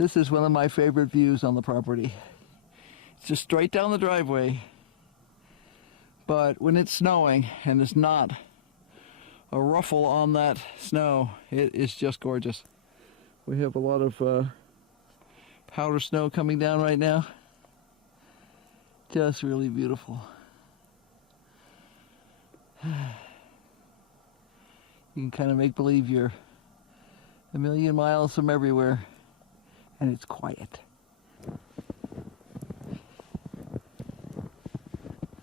This is one of my favorite views on the property. It's just straight down the driveway. But when it's snowing and there's not a ruffle on that snow, it is just gorgeous. We have a lot of powder snow coming down right now. Just really beautiful. You can kind of make believe you're a million miles from everywhere, and it's quiet.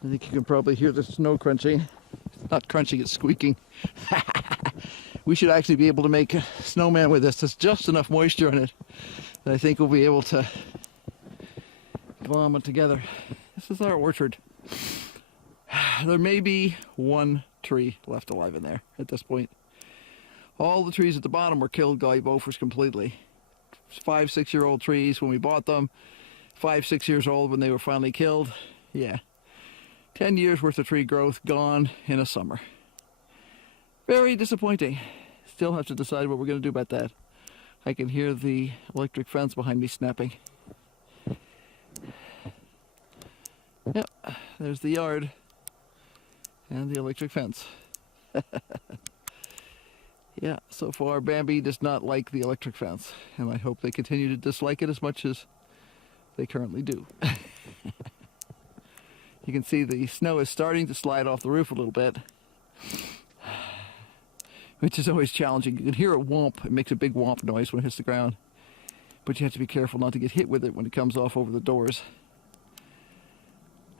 I think you can probably hear the snow crunching. It's not crunching, it's squeaking. We should actually be able to make a snowman with this. There's just enough moisture in it that I think we'll be able to glom it together. This is our orchard. There may be one tree left alive in there at this point. All the trees at the bottom were killed by gophers completely. 5, 6-year-old trees when we bought them. 5, 6 years old when they were finally killed. Yeah. 10 years worth of tree growth gone in a summer. Very disappointing. Still have to decide what we're going to do about that. I can hear the electric fence behind me snapping. Yep, there's the yard and the electric fence. Yeah, so far Bambi does not like the electric fence, and I hope they continue to dislike it as much as they currently do. You can see the snow is starting to slide off the roof a little bit, which is always challenging. You can hear it whomp. It makes a big whomp noise when it hits the ground, but you have to be careful not to get hit with it when it comes off over the doors.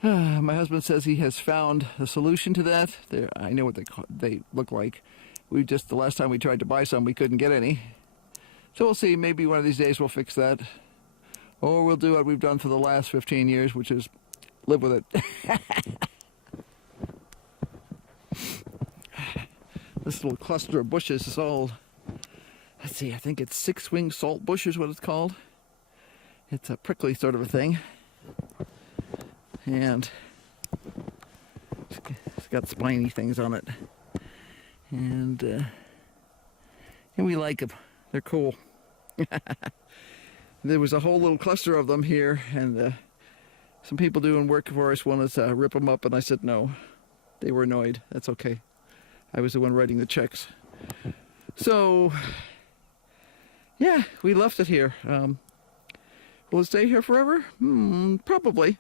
My husband says he has found a solution to that. I know what they look like. The last time we tried to buy some, we couldn't get any. So we'll see. Maybe one of these days we'll fix that. Or we'll do what we've done for the last 15 years, which is live with it. This little cluster of bushes is all, let's see, I think it's 6-winged salt bush is what it's called. It's a prickly sort of a thing. And it's got spiny things on it. And we like them. They're cool. There was a whole little cluster of them here, and some people doing work for us wanted to rip them up, and I said no. They were annoyed. That's okay. I was the one writing the checks. So, yeah, we left it here. Will it stay here forever? Probably.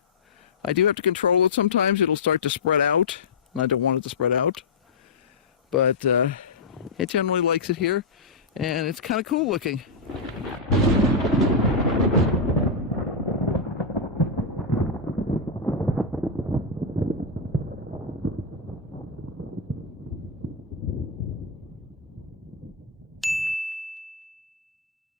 I do have to control it sometimes. It'll start to spread out, and I don't want it to spread out. But it generally likes it here, and it's kind of cool looking.